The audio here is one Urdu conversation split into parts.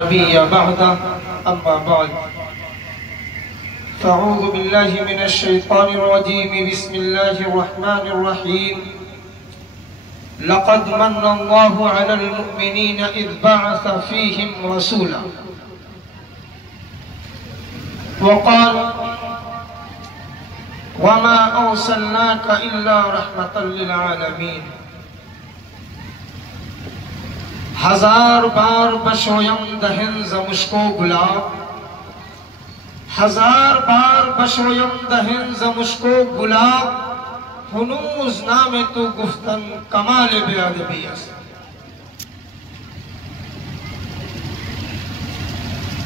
بعد أما بعد فأعوذ بالله من الشيطان الرجيم بسم الله الرحمن الرحيم لقد من الله على المؤمنين إذ بعث فيهم رسولا وقال وما أرسلناك إلا رحمة للعالمين ہزار بار بشویم دہن ز مشکو گلاب ہزار بار بشویم دہن ز مشکو گلاب ہنوز نام تو گفتن کمال بے ادبی است۔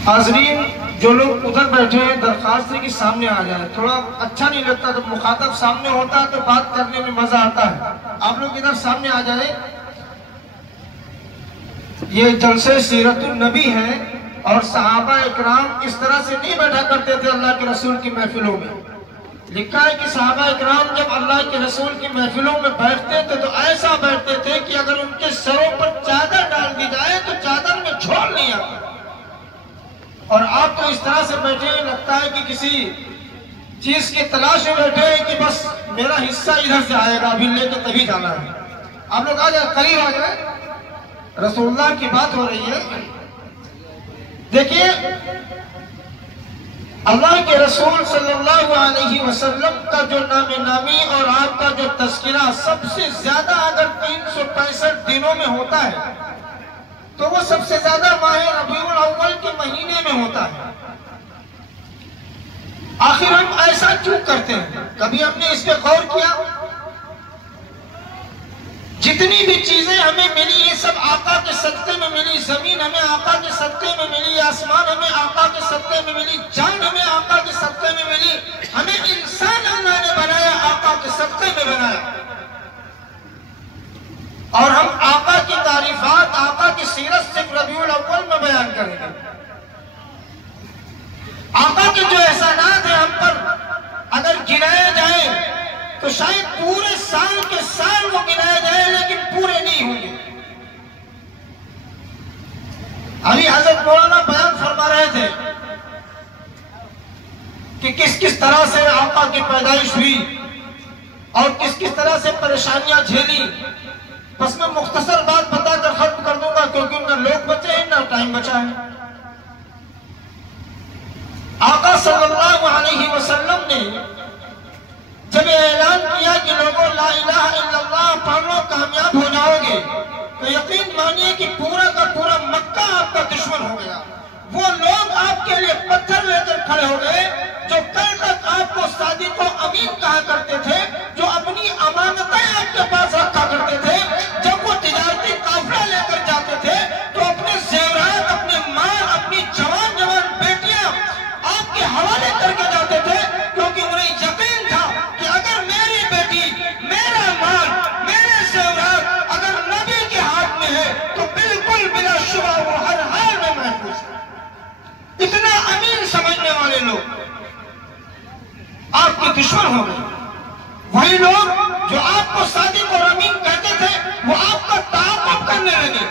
حاضرین جو لوگ ادھر بیٹھے ہیں درخواست ہے کہ سامنے آ جائے، تھوڑا اچھا نہیں لگتا جب مخاطب سامنے ہوتا ہے تو بات کرنے میں مزہ آتا ہے۔ آپ لوگ ادھر سامنے آ جائیں۔ یہ جلسے سیرت النبی ہے اور صحابہ اکرام اس طرح سے نہیں بیٹھا کرتے تھے اللہ کے رسول کی محفلوں میں۔ لکھا ہے کہ صحابہ اکرام جب اللہ کے رسول کی محفلوں میں بیٹھتے تھے تو ایسا بیٹھتے تھے کہ اگر ان کے سروں پر چادر ڈال دی جائے تو چادر میں جھول نہیں آتا، اور آپ تو اس طرح سے بیٹھے ہیں لگتا ہے کہ کسی چیز کی تلاش میں بیٹھے ہیں کہ بس میرا حصہ ادھر سے آئے گا، ابھی لے کے تبھی جانا ہے۔ آپ لوگ آ جائیں، قریب آ جائیں، رسول اللہ کی بات ہو رہی ہے۔ دیکھیے اللہ کے رسول صلی اللہ علیہ وسلم کا جو نام نامی اور آپ کا جو تذکرہ سب سے زیادہ اگر 365 دنوں میں ہوتا ہے تو وہ سب سے زیادہ ماہ ربیع الاول کے مہینے میں ہوتا ہے۔ آخر ہم ایسا کیوں کرتے ہیں؟ کبھی ہم نے اس پہ غور کیا؟ جتنی بھی چیزیں ہمیں ملی یہ سب آقا کے صدقے میں ملی، زمین ہمیں آقا کے صدقے میں ملی، آسمان ہمیں آقا کے صدقے میں ملی، جان ہمیں آقا کے صدقے میں ملی، ہمیں انسان اللہ نے بنایا آقا کے صدقے میں بنایا، اور ہم آقا کی تعریفات آقا کی سیرت صرف ربیع الاول میں بیان کریں گے۔ آقا کے جو احسانات ہیں ہم پر اگر گنائے جائیں تو شاید پورے سال کے سال وہ گنائے جائیں لیکن پورے نہیں ہوں گے۔ ابھی حضرت مولانا بیان فرما رہے تھے کہ کس طرح سے آقا کی پیدائش ہوئی اور کس طرح سے پریشانیاں جھیلی۔ بس میں مختصر بات بتا کر ختم کر دوں گا کیونکہ نہ لوگ بچے ہیں نہ ٹائم بچا ہے۔ آقا صلی اللہ علیہ وسلم نے جب اعلان کیا کہ لوگوں لا الہ الا اللہ پڑھ لو کامیاب ہو جاؤ گے، تو یقین مانیے کہ پورا کا پورا مکہ آپ کا دشمن ہو گیا۔ وہ لوگ آپ کے لیے پتھر لے کر کھڑے ہو گئے جو کل تک آپ کو صادق و امین کہا کرتے تھے، جو اپنی امانتیں آپ کے پاس رکھا کرتے تھے۔ جب وہ تجارتی قافلہ لے کر جاتے تھے تو اپنے زیورات، اپنے مال، اپنی جوان بیٹیاں آپ کے حوالے کر کے جاتے تھے، کیونکہ انہیں یقین تھا کہ اگر میری بیٹی، میرا مال، میرے زیورات اگر نبی کے ہاتھ میں ہے تو بالکل بلا شبہ وہ ہر حال میں محفوظ ہے۔ اتنا امین سمجھنے والے لوگ آپ کے دشمن ہو گئے۔ وہی لوگ جو آپ کو صادق اور امین کہتے تھے وہ آپ کا تعاقب کرنے لگے۔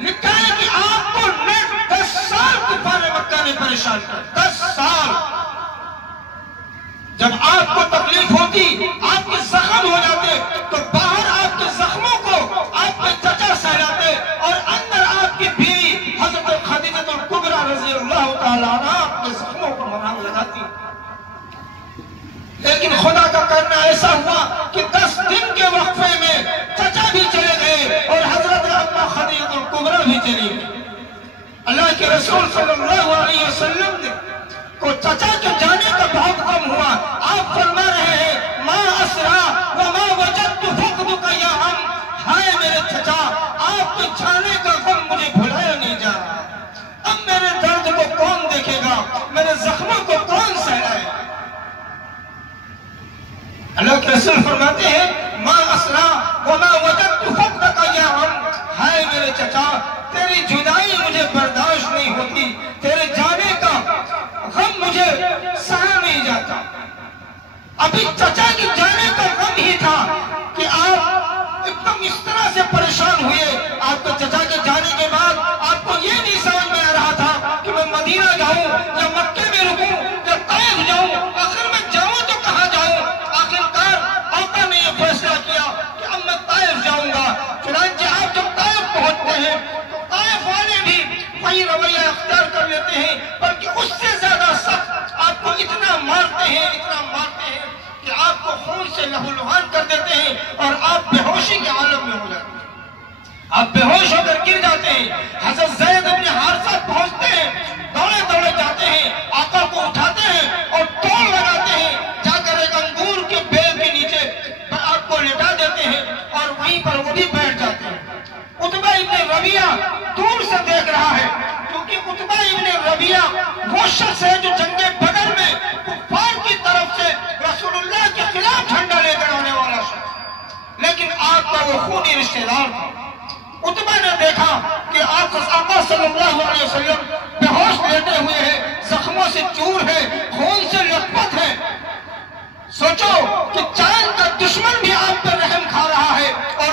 لکھا ہے کہ آپ کو 10 سال کفار مکہ نے پریشان کیا، 10 سال۔ جب آپ کو تکلیف ہوتی، آپ کے زخم ہو جاتے تو باہر آپ کے زخموں کو آپ کے چچا سہلاتے اور اندر آپ کی بیوی حضرت خدیجہ الکبریٰ رضی اللہ تعالیٰ عنہ آپ کے زخموں کو مرہم لگاتی۔ لیکن خدا کا کرنا ایسا ہوا کہ 10 دن کے وقفے میں چچا بھی چلے گئے اور حضرت اما خدیجہ الکبریٰ بھی چلی گئی۔ اللہ کے رسول صلی اللہ علیہ وسلم نے کو چچا کے جانے کا بہت غم ہوا۔ آپ فرما رہے ہیں ما اسرا وما وجدت فقدک یا ہم، ہائے میرے چچا آپ کے جانے کا غم مجھے بھلایا نہیں جا رہا۔ اب میرے درد کو کون دیکھے گا، میرے زخموں کو کون سہلائے؟ اللہ کے رسول فرماتے ہیں ما اسرا وما وجدت فقدک یا ہم، ہائے میرے چچا تیری جدائی مجھے برداشت نہیں ہوتی، تیرے جانے کا غم مجھے سہا نہیں جاتا۔ ابھی چچا کی جانے کا غم ہی تھا کہ آپ ایک دم اس طرح سے پریشان ہوئے۔ آپ کے چچا کے جانے کے بعد آپ کو یہ نہیں سمجھ میں آ رہا تھا لیتے ہیں، بلکہ اس سے زیادہ سخت آپ کو اتنا مارتے ہیں کہ آپ کو خون سے لہولہان کر دیتے ہیں اور آپ بے ہوشی کے عالم میں ہو جاتے ہیں، آپ بے ہوش ہو کر گر جاتے ہیں۔ حضرت زید بن حارثہ پہنچتے ہیں، دوڑے جاتے ہیں، آقا کو اٹھاتے ہیں اور توڑ لگاتے ہیں، جا کر ایک انگور کے بیل کے نیچے آپ کو لٹا دیتے ہیں اور وہیں پر وہ بھی بیٹھ جاتے ہیں۔ عتبہ ابن ربیعہ دور سے دیکھ رہا ہے، کیونکہ عتبہ ابن ربیعہ وہ شخص ہے جو جنگ بدر میں کفار کی طرف سے رسول اللہ کے خلاف جھنڈا لے کر آنے والا شخص، لیکن آپ کا وہ خونی رشتہ دار تھا۔ عتبہ نے دیکھا کہ آقا صلی اللہ علیہ وسلم بے ہوش لیٹے ہوئے ہیں، زخموں سے چور ہے، خون سے لت پت ہے۔ سوچو کہ چاند کا دشمن بھی آپ پر رحم کھا رہا ہے، اور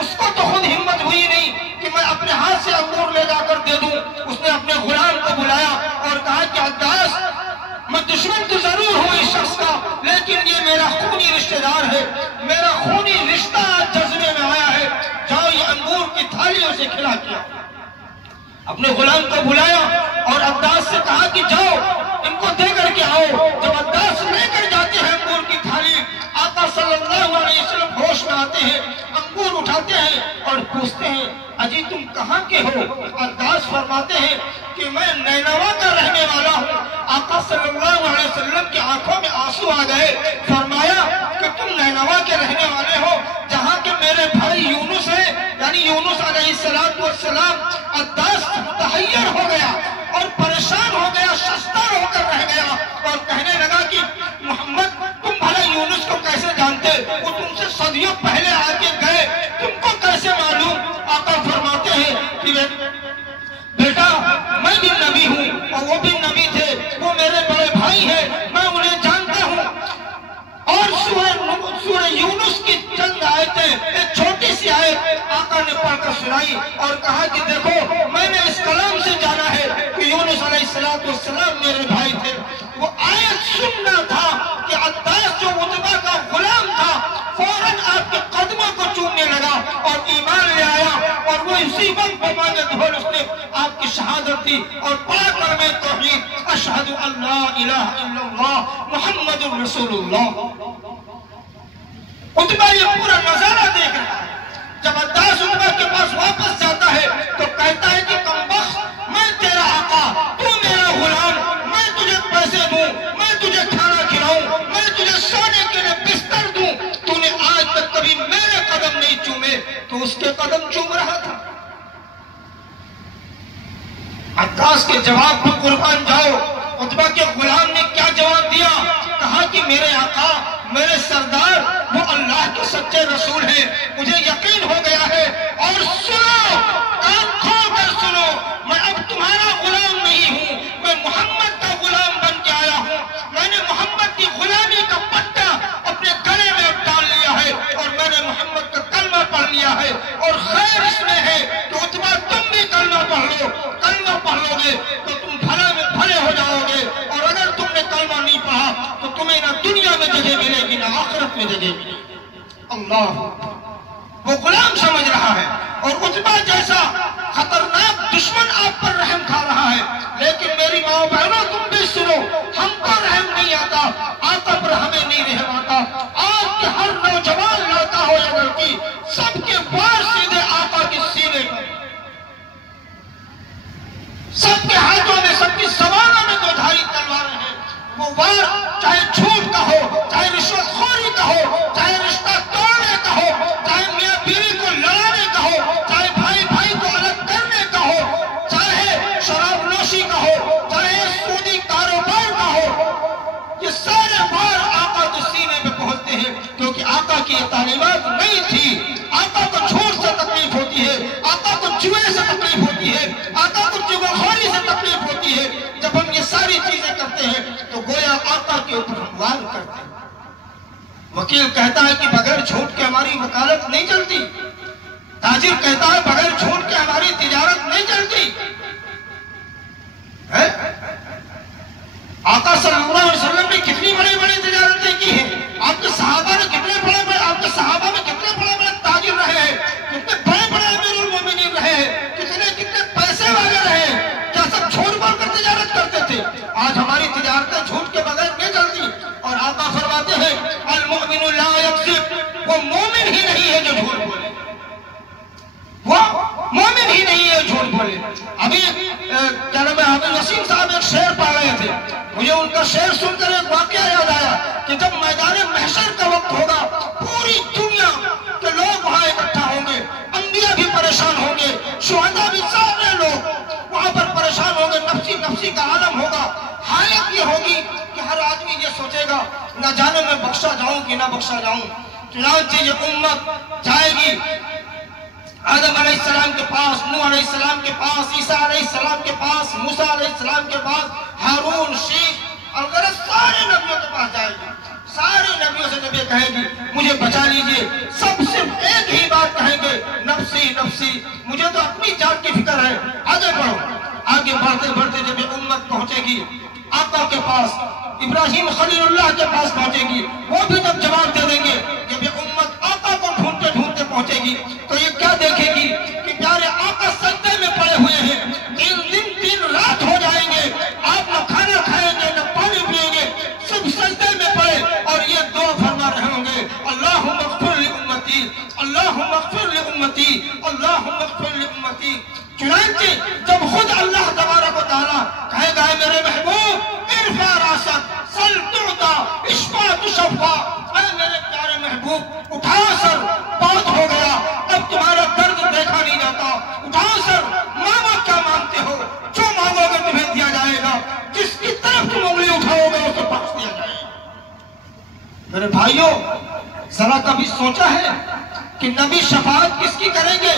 اس کو تو خود ہمت ہوئی نہیں کہ میں اپنے ہاتھ سے انگور لے جا کر دے دوں۔ اس نے اپنے غلام کو بلایا اور کہا کہ عباس، میں دشمن تو ضرور ہوں اس شخص کا، لیکن یہ میرا خونی رشتہ دار ہے، میرا خونی رشتہ آج جذبے میں آیا ہے، جاؤ یہ انگور کی تھالی اسے کھلا کیا۔ اپنے غلام کو بلایا اور عباس سے کہا کہ جاؤ ان کو دے کر کے آؤ۔ جب عباس لے کر جاتے ہیں انگور کی تھالی، آقا صلی اللہ علیہ وسلم ہوش میں آتے ہیں، انگور اٹھاتے ہیں اور پوچھتے ہیں اجی تم کہاں کے ہو؟ عباس فرماتے ہیں کہ میں نینوا کا رہنے والا ہوں۔ آقا صلی اللہ علیہ وسلم کی آنکھوں میں آنسو آ گئے، فرمایا کہ تم نینوا کے رہنے والے ہو جہاں کہ میرے بھائی یونس ہے، یعنی یونس علیہ السلام۔ عباس تحیر ہو گیا اور پریشان ہو گیا، ششدر ہو کر رہ گیا اور کہنے لگا کہ محمد تم بھلا یونس کو کیسے جانتے؟ وہ تم سے صدیوں پہلے آ کے گئے، تم کو کیسے معلوم؟ آقا فرماتے ہیں کہ بیٹا میں بھی نبی ہوں اور وہ بھی نبی تھے، وہ میرے بڑے بھائی ہیں، میں انہیں جانتا ہوں۔ اور سورہ یونس کی چند آیتیں، ایک چھوٹی سی آیت آقا نے پڑھ کر سنائی اور کہا کہ دیکھو میں نے اس کلام سے جانا ہے کہ یونس علیہ السلام میرے بھائی تھے۔ وہ آیت سننا تھا کہ عباس جو عتبہ کا غلام تھا فوراً آپ کے قدموں کو چومنے لگا اور ایمان لے آیا، اور وہ اسی وقت بمانے دھول اس نے آپ کی شہادت دی اور پڑھا کلمہ توحید اشہد ان لا الہ الا اللہ محمد رسول اللہ۔ عتبہ یہ پورا نظارہ دیکھ رہا ہے۔ جب عباس عتبہ کے پاس واپس جاتا ہے تو کہتا ہے کہ کمبخت میں تیرا آقا، تو میرا غلام، میں تجھے پیسے دوں، میں تجھے کھانا کھلاؤں، میں تجھے سونے کے لیے بستر دوں، تو نے آج تک کبھی میرے قدم نہیں چومے، تو اس کے قدم چوم رہا تھا۔ عباس کے جواب پر قربان جاؤ، عتبہ کے غلام نے کیا جواب دیا؟ کہا کہ میرے آقا، میرے سردار وہ اللہ کے سچے رسول ہیں، مجھے یقین ہو گیا ہے، اور سنو، کان کھول کر سنو، میں اب تمہارا غلام نہیں ہوں، میں محمد کا غلام بن کے آیا ہوں۔ میں نے محمد کی غلامی کا پٹا اپنے گلے میں ڈال لیا ہے اور میں نے محمد کا کلمہ پڑھ لیا ہے، اور خیر اس میں ہے کہ عتبہ تم بھی کلمہ پڑھ لو، کلمہ پڑھ لو گے تو تم بھلے ہو جاؤ گے، اور اگر تم نے کلمہ نہیں پڑھا تو تمہیں نہ دنیا میں جگہ ملے گی نہ آخرت میں جگہ ملے گی۔ اللہ وہ غلام سمجھ رہا ہے، اور عتبہ جیسا خطرناک دشمن آپ پر رحم کھا رہا ہے، لیکن میری ماں بہنوں تم بھی سنو، ہم کو رحم نہیں آتا، آقا پر ہمیں نہیں رحم آتا۔ آج کے ہر نوجوان لڑکا ہو یا لڑکی، سب کے وار سیدھے آقا کے سینے پر، سب کے ہاتھوں میں، سب کی زبانوں میں دو دھاری تلواریں ہیں۔ وہ وار چاہے جھوٹ کا ہو، چاہے رشوت خوری کا ہو، چاہے رشتہ توڑنے کا ہو، چاہے میاں بیوی کو لڑانے کا ہو، چاہے بھائی بھائی کو الگ کرنے کا ہو، چاہے شراب نوشی کا ہو، چاہے سودی کاروبار کا ہو، یہ سارے وار آقا کے سینے پہ پہنچتے ہیں، کیونکہ آقا کی یہ تعلیمات نہیں تھی۔ آقا کو جھوٹ سے تکلیف ہوتی ہے، آقا کو جوے سے تکلیف ہوتی ہے، آقا کو جگوخوری سے تکلیف ہوتی ہے۔ جب ہم یہ ساری چیزیں کرتے ہیں تو گویا آقا کے اوپر ہم وار کرتے ہیں۔ وکیل کہتا ہے کہ بغیر جھوٹ کے ہماری وکالت نہیں چلتی، تاجر کہتا ہے بغیر جھوٹ کے ہماری تجارت نہیں چلتی۔ آقا صلی اللہ علیہ وسلم نے کتنی بڑی بڑی تجارتیں کی ہیں، آپ کے صحابہ نے کتنے بڑے آپ کے صحابہ میں کتنے بڑے تاجر رہے ہیں، کتنے بڑے امیر المومنین رہے ہیں، کتنے پیسے والے رہے ہیں، کیا سب جھوٹ پر کیا نام ہے حافظ وسیم صاحب ایک شعر پڑھ رہے تھے، مجھے ان کا شعر سن کر ایک واقعہ یاد آیا کہ جب میدان محشر کا وقت ہوگا پوری دنیا کے لوگ وہاں اکٹھا ہوں گے، انبیاء بھی پریشان ہوں گے، شہداء بھی، سارے لوگ وہاں پر پریشان ہوں گے، نفسی نفسی کا عالم ہوگا۔ حالت یہ ہوگی کہ ہر آدمی یہ سوچے گا نہ جانے میں بخشا جاؤں کہ نہ بخشا جاؤں۔ چنانچہ یہ امت جائے گی آدم علیہ السلام کے پاس، نوح علیہ السلام کے پاس، عیسیٰ علیہ السلام کے پاس، موسیٰ علیہ السلام کے پاس، ہارون، شیخ اور سارے نبیوں کے پاس جائے گی۔ سارے نبیوں سے جب یہ کہیں گی مجھے بچا لیجئے، سب صرف ایک ہی بات کہیں گے، نفسی نفسی، مجھے تو اپنی جان کی فکر ہے۔ آگے بڑھو۔ آگے بڑھتے بڑھتے جب یہ امت پہنچے گی آقا کے پاس، ابراہیم خلیل اللہ کے پاس پہنچے گی، وہ بھی جب جواب دے دیں گے، جب یہ امت آقا کو ڈھونڈتے ڈھونڈتے پہنچے گی تو یہ کیا دیکھے گی کہ پیارے آقا سجدے میں پڑے ہوئے ہیں، 3 دن 3 رات ہو جائیں گے، آپ نہ کھانا کھائیں گے نہ پانی پیئیں گے، صرف سجدے میں پڑے اور یہ دعا فرما رہے ہوں گے، اللہم اغفر لامتی، اللہم اغفر لامتی، اللہم اغفر لامتی۔ چنانچہ جب خود اللہ تبارک و تعالیٰ کہے گا اے میرے محبوب ارفع راسک سل تعطا اشفع تشفع، اے میرے پیارے محبوب اٹھا سر، بہت ہو گیا، اب تمہارا درد دیکھا نہیں جاتا، اٹھا سر، مانگو کیا مانگتے ہو، جو مانگو گے تمہیں دیا جائے گا، جس کی طرف تم انگلی اٹھاؤ گے اسے بخش دیا جائے گا۔ میرے بھائیوں، ذرا کبھی سوچا ہے کہ نبی شفاعت کس کی کریں گے؟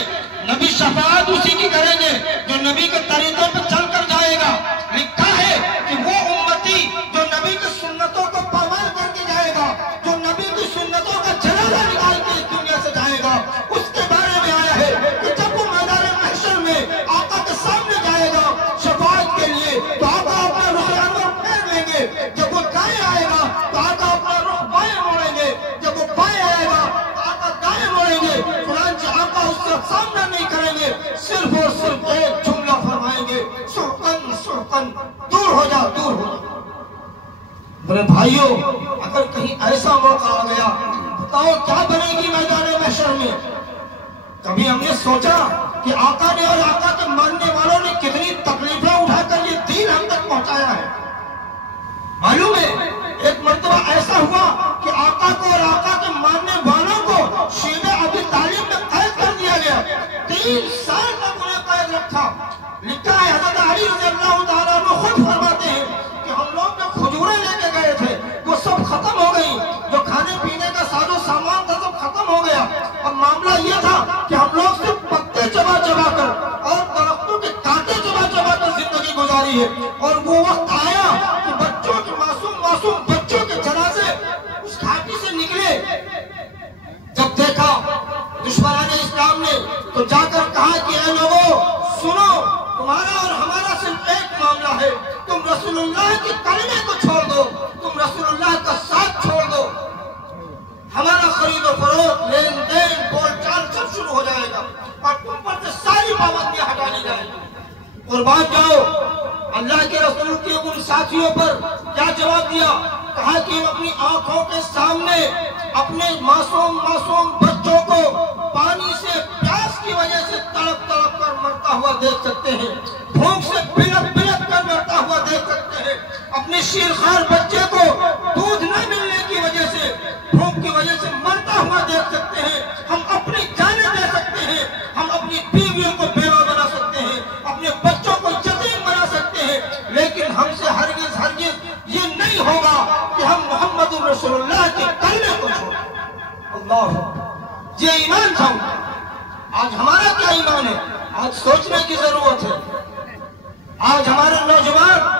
نبی شفاعت اسی کی کریں گے جو نبی کے طریقوں پہ چل کر جائے گا۔ لکھا ہے کہ وہ امتی جو نبی کی سنتوں کو پامال کر کے جائے گا، جو نبی کی سنتوں کا جنازہ نکال کے اس دنیا سے جائے گا، اس کے بارے میں آیا ہے کہ جب وہ میدان محشر میں آقا کے سامنے جائے گا شفاعت کے لیے تو آقا اپنا رخ انور پھیر لیں گے، جب وہ دائیں آئے گا تو آقا اپنا رخ بائیں موڑیں گے، جب وہ بائیں آئے گا تو آقا دائیں موڑیں گے، چنانچہ آقا اس کا سامنا نہیں کریں گے، صرف اور صرف ایک جملہ فرمائیں گے، سحقن سحقن، دور ہو جا دور ہو جا۔ میرے بھائیوں، اگر کہیں ایسا موقع آ گیا بتاؤ کیا بنے گی میدان محشر میں؟ کبھی ہم نے سوچا کہ آقا نے اور آقا کے ماننے والوں نے کتنی تکلیفیں اٹھا کر یہ دین ہم تک پہنچایا ہے؟ معلوم ہے ایک مرتبہ ایسا ہوا کہ آقا کو اور آقا کے ماننے والوں کو شیب ابی طالب میں قید کر دیا گیا، 3 سال تک انہیں قید رکھا۔ لکھا ہے حضرت علی رضی اللہ تعالیٰ عنہ خود فرماتے ہیں کہ ہم لوگ جو کھجوریں لے کے گئے تھے وہ سب ختم ہو گئی، جو کھانے پینے کا ساز و سامان تھا سب ختم ہو گیا، اور معاملہ یہ تھا کہ ہم لوگ صرف پتے چبا چبا کر اور درختوں کے کانٹے چبا چبا کر زندگی گزاری ہے، اور وہ وقت آیا کہ بچوں کے معصوم بچوں کے جنازے اس گھاٹی سے نکلے۔ جب دیکھا دشمنان اسلام نے تو جا کر کہا کہ اے لوگوں سنو، تمہارا اور ہمارا صرف ایک معاملہ ہے، تم رسول اللہ کے کلمے کو چھوڑ دو، تم رسول اللہ کا ساتھ چھوڑ دو، ہمارا خرید و فروخت، لین دین، بول چال سب شروع ہو جائے گا اور تم پر سے ساری پابندیاں ہٹا لی جائیں گی۔ قربان جاؤ، اللہ کے رسول کے ان ساتھیوں پر کیا جواب دیا؟ کہا کہ ہم اپنی آنکھوں کے سامنے اپنے معصوم بچوں کو پانی سے پیاس کی وجہ سے تڑپ تڑپ کر مرتا ہوا دیکھ سکتے ہیں، بھوک سے بلک بلک کر مرتا ہوا دیکھ سکتے ہیں، اپنے شیرخوار بچے کو دودھ نہ ملنے کی وجہ سے بھوک کی وجہ سے مرتا ہوا دیکھ سکتے ہیں، ہم اپنی جانیں دے سکتے ہیں، ہم اپنی بیویوں کو بیوہ بنا سکتے ہیں، اپنے بچوں کو یتیم بنا سکتے ہیں، لیکن ہم سے ہرگز یہ نہیں ہوگا کہ ہم محمد رسول اللہ کے کلمے کو چھوڑیں۔ اللہ، یہ ایمان تھا۔ آج ہمارا کیا ایمان ہے؟ آج سوچنے کی ضرورت ہے۔ آج ہمارے نوجوان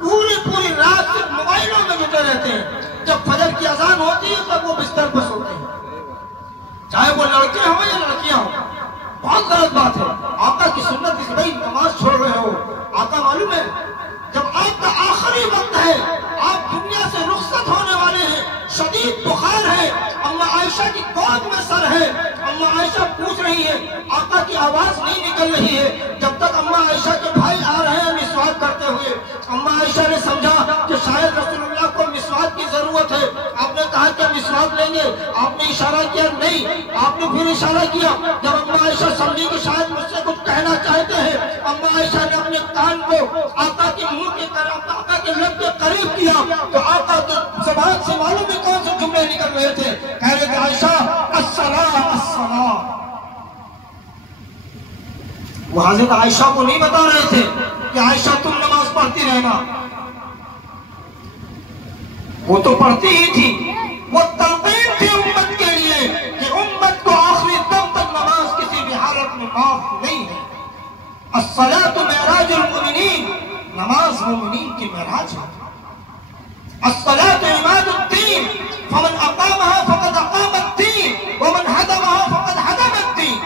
پوری رات صرف موبائلوں میں جٹے رہتے ہیں، جب فجر کی اذان ہوتی ہے تب وہ بستر پر سوتے ہیں، چاہے وہ لڑکے ہوں یا لڑکیاں ہوں۔ بہت غلط بات ہے۔ آقا کی سنت اس بھائی نماز چھوڑ رہے ہو، آقا معلوم ہے جب آپ کا آخری وقت ہے، آپ دنیا سے رخصت ہونے والے ہیں، شدید بخار ہے، اما عائشہ کی گود میں سر ہے، اما عائشہ پوچھ رہی ہے، آقا کی آواز نہیں نکل رہی ہے، جب تک اما عائشہ کے بھائی آ رہے ہیں مسواک کرتے ہوئے۔ اما عائشہ نے سمجھا کہ شاید رسول اللہ کو مسواک کی ضرورت ہے، آپ نے کہا کہ مسواک لیں گے. آپ نے اشارہ کیا نہیں. آپ نے پھر اشارہ کیا. جب اماں عائشہ سمجھی کہ شاید مجھ سے کچھ کہنا چاہتے ہیں, اماں عائشہ نے اپنے کان کو آقا کے منہ کے طرف, آقا کے لب کے قریب کیا تو آقا کے زبان سے معلوم ہے کون سے جملے نکل رہے تھے. کہہ رہے تھے عائشہ الصلاۃ الصلاۃ. وہ حضرت عائشہ کو نہیں بتا رہے تھے کہ عائشہ تم نماز پڑھتی رہنا, وہ تو پڑھتی ہی تھی. وہ تلقین تھی امت کے لیے کہ امت کو آخری دم تک نماز کسی بھی حالت میں معاف نہیں ہے. الصلاۃ معراج المؤمنین, نماز مومنین کی معراج ہے. الصلاۃ عماد الدین, فمن اقامها فقد اقام الدین ومن هدمها فقد هدم الدین.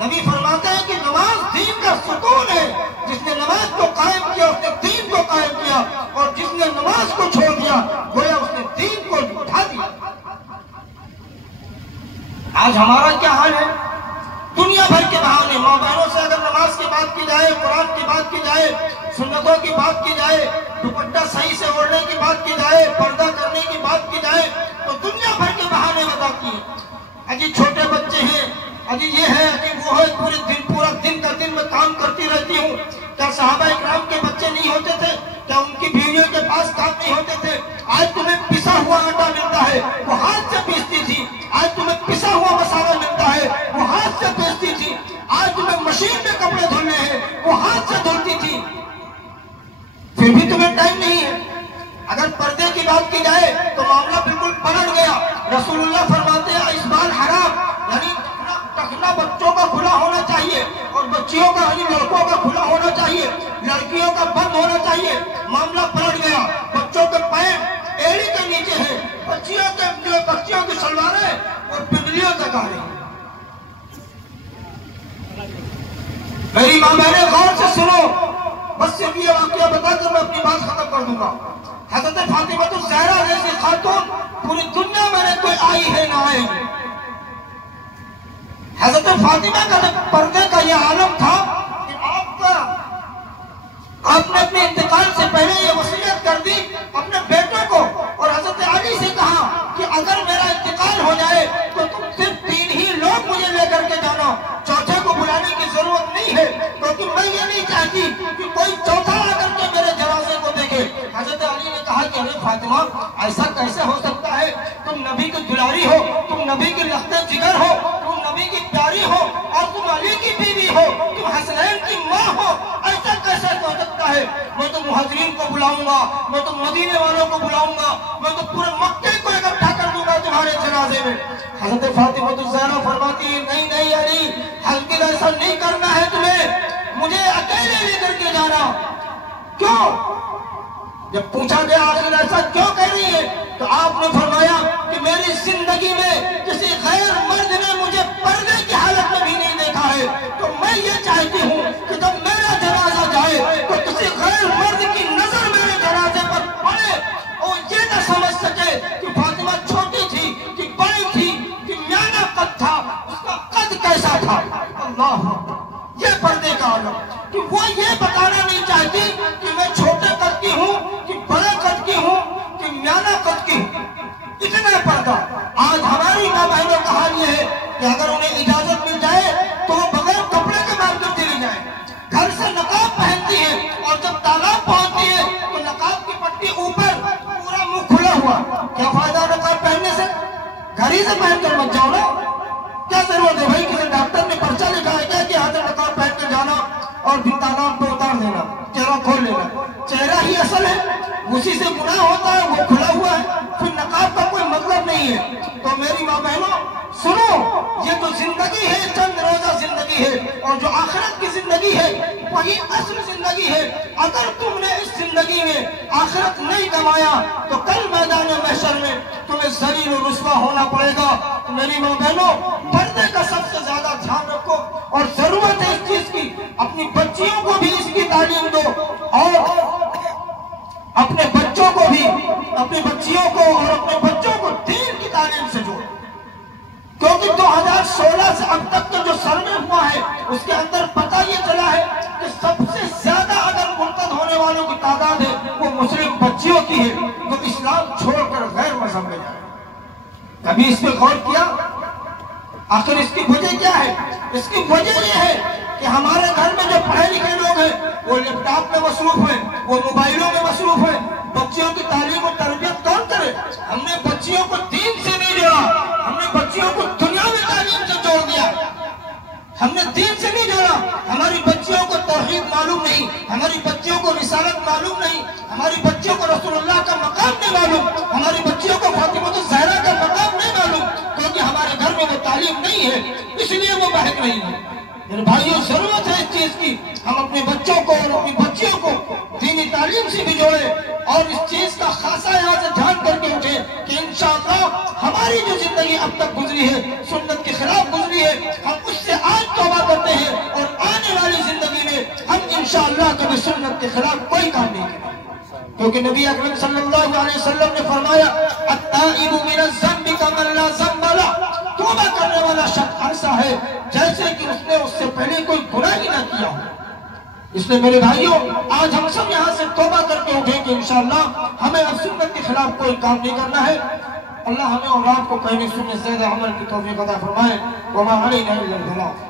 نبی فرماتے ہیں کہ نماز دین کا ستون ہے. جس نے نماز کو قائم کیا اس نے دین کو قائم کیا, اور جس نے نماز کو چھوڑ دیا گویا اس نے دین کو اٹھا دیا. آج ہمارا کیا حال ہے؟ دنیا بھر کے بہانے. ماں بہنوں سے اگر نماز کی بات کی جائے, قرآن کی بات کی جائے, سنتوں کی بات کی جائے, دوپٹہ صحیح سے اوڑھنے کی بات کی جائے, پردہ کرنے کی بات کی جائے, تو دنیا بھر کے بہانے بتاتی ہیں. اجی چھوٹے بچے ہیں, اجی یہ ہے, اجی وہ ہے, پورا دن کا دن میں کام کرتی رہتی ہوں. کیا صحابہ اکرام کے بچے نہیں ہوتے تھے؟ کیا ان کی بیویوں کے پاس کام نہیں ہوتے تھے؟ آج تمہیں پسا ہوا آٹا ملتا ہے, وہ ہاتھ سے پیستی تھی. آج تمہیں پسا ہوا مسالہ ملتا ہے, وہ ہاتھ سے پیستی تھی. آج تمہیں مشین میں کپڑے دھلنے ہیں, وہ ہاتھ سے دھلتی تھی. پھر بھی تمہیں ٹائم نہیں ہے. اگر پردے کی بات کی جائے تو معاملہ بالکل پلٹ گیا. رسول اللہ فرماتے ہیں اسبال حرام, یعنی ٹخنا بچوں کا کھلا ہونا چاہیے, اور بچیوں کا یعنی لڑکوں کا کھلا ہونا چاہیے, لڑکیوں کا بند ہونا چاہیے. معاملہ پلٹ گیا. بچوں کے پیر ایڑی کے نیچے ہیں, بچیوں کی شلواریں اور پنڈلیوں تک آ رہی ہیں. میری ماں بہنیں غور سے سنو, بس صرف یہ واقعہ بتا کر میں اپنی بات ختم کر دوں گا. حضرت فاطمہ الزہرا جیسی خاتون پوری دنیا میں نے کوئی آئی ہے نہ آئے گی. حضرت فاطمہ کا جب پردے کا یہ عالم تھا کہ آپ نے اپنے انتقال سے پہلے یہ وصیت کر دی اپنے بیٹوں کو, اور حضرت علی سے کہا کہ اگر میرا انتقال ہو جائے تو تم صرف 3 ہی لوگ مجھے لے کر کے جانا, چوتھے کو بلانے کی ضرورت نہیں ہے, کیونکہ میں یہ نہیں چاہتی کہ کوئی چوتھا آ کر کے میرے جنازے کو دیکھے. حضرت علی نے کہا کہ ارے فاطمہ ایسا کیسے ہو سکتا ہے؟ تم نبی کی دلاری ہو, تم نبی کی لخت جگر ہو, تم نبی کی پیاری ہو, اور تم علی کی بیوی ہو, تم حسنین کی ماں ہو, ایسا کیسے ہو سکتا ہے؟ میں تو مہاجرین کو بلاؤں گا, میں تو مدینے والوں کو بلاؤں گا, میں تو پورے مکے کو اکٹھا کر دوں گا تمہارے جنازے میں. حضرت فاطمہ الزہرا فرماتی ہے نہیں نہیں علی, ہرگز ایسا نہیں کرنا ہے تمہیں, مجھے اکیلے لے کر کے جانا. کیوں؟ جب پوچھا گیا آخر ایسا کیوں کہہ رہی ہے تو آپ نے فرمایا کہ میری زندگی میں کسی غیر مرد نے مجھے پردے کی حالت میں بھی نہیں دیکھا ہے, تو میں یہ چاہتی ہوں کہ جب میرا جنازہ جائے تو کسی غیر مرد کی نظر میرے جنازے پر پڑے, اور یہ نہ سمجھ سکے کہ فاطمہ چھوٹی تھی کہ بڑی تھی کہ میانہ قد تھا, اس کا قد کیسا تھا. اللہ, یہ پردے کا عالم کہ وہ یہ بتانا نہیں چاہتی کہ میں چھوٹے قد کی ہوں کہ بڑے قد کی ہوں کہ میانہ قد کی ہوں. اتنا پردہ. آج ہماری ماں بہنوں کا حال یہ ہے کہ اگر انہیں اجازت مل جائے تو وہ بغیر کپڑے کے باہر چلی جائیں, گھر سے نقاب پہنتی ہے, اور جب تالاب پہنچتی ہے تو نقاب کی پٹی اوپر, پورا منہ کھلا ہوا. کیا فائدہ نقاب پہننے سے؟ گھر ہی سے پہن کر مت جاؤ نا. کیا ضرورت ہے بھائی کسی ڈاکٹر نے پرچہ لکھا ہے کیا کہ ہاتھ نقاب پہن کے جانا اور پھر تالاب پہ اتار دینا, چہرہ کھول لینا؟ چہرہ ہی اصل ہے, اسی سے گناہ ہوتا ہے, وہ کھلا ہوا ہے, پھر نقاب کا کوئی مطلب نہیں ہے. تو میری ماں بہنوں سنو, یہ جو زندگی ہے چند روزہ زندگی ہے, اور جو آخرت کی زندگی ہے وہی اصل زندگی ہے. اگر تم نے اس زندگی میں آخرت نہیں کمایا تو کل میدان محشر میں تمہیں ذلیل و رسوا ہونا پڑے گا. میری ماں بہنوں پردے کا سب سے زیادہ دھیان رکھو, اور ضرورت ہے اس چیز کی, اپنی بچیوں کو بھی اس کی تعلیم دو, اور اپنے بچوں کو بھی, اپنی بچیوں کو اور اپنے بچوں کو دین کی تعلیم سے جوڑو. کیونکہ 2016 سے اب تک تو جو سرمے ہوا ہے اس کے اندر پتہ یہ چلا ہے کہ سب سے زیادہ اگر مرتد ہونے والوں کی تعداد ہے وہ مسلم بچیوں کی ہے جو اسلام چھوڑ کر غیر مذہب میں جائے. کبھی اس پہ غور کیا؟ آخر اس کی وجہ کیا ہے؟ اس کی وجہ یہ ہے کہ ہمارے گھر میں جو پڑھے لکھے لوگ ہیں وہ لیپ ٹاپ میں مصروف ہیں، وہ موبائلوں میں مصروف ہیں۔ بچیوں کی تعلیم و تربیت کون کرے؟ ہم نے بچیوں کو دین سے نہیں جوڑا، ہم نے بچیوں کو دنیاوی تعلیم سے جوڑ دیا، ہم نے دین سے نہیں جوڑا۔ ہماری بچیوں کو توحید معلوم نہیں، ہماری بچیوں کو رسالت معلوم نہیں، ہماری بچیوں کو رسول اللہ کا مقام نہیں معلوم، ہماری بچیوں کو فاطمہ الزہرا کا مقام نہیں معلوم، کیونکہ ہمارے گھر میں وہ تعلیم نہیں ہے، اس لیے وہ بہک نہیں ہے۔ میرے بھائیوں، ضرورت ہے اس چیز کی، ہم اپنے بچوں کو اور اپنی بچیوں کو دینی تعلیم سے بھی جوڑیں اور اس چیز کا خاصا یہاں سے دھیان کر کے اٹھیں کہ انشاءاللہ ہماری جو زندگی اب تک گزری ہے، سنت کے خلاف گزری ہے، ہم اس سے آج توبہ کرتے ہیں اور آنے والی زندگی میں ہم انشاءاللہ کبھی سنت کے خلاف کوئی کام نہیں کریں گے، کیونکہ نبی اکرم صلی اللہ علیہ وسلم نے فرمایا التائب من الذنب کمن لا ذنب لہ، توبہ کرنے والا شخص ایسا ہے جیسے کہ اس نے اس سے پہلے کوئی گناہ ہی نہ کیا ہو۔ اس لیے میرے بھائیوں، آج ہم سب یہاں سے توبہ کر کے اٹھیں کہ انشاءاللہ ہمیں اب سنت کے خلاف کوئی کام نہیں کرنا ہے۔ اللہ ہمیں اور آپ کو کہنے سننے سے زیادہ عمل کی توفیق عطا فرمائے۔ وما علینا الا البلاغ۔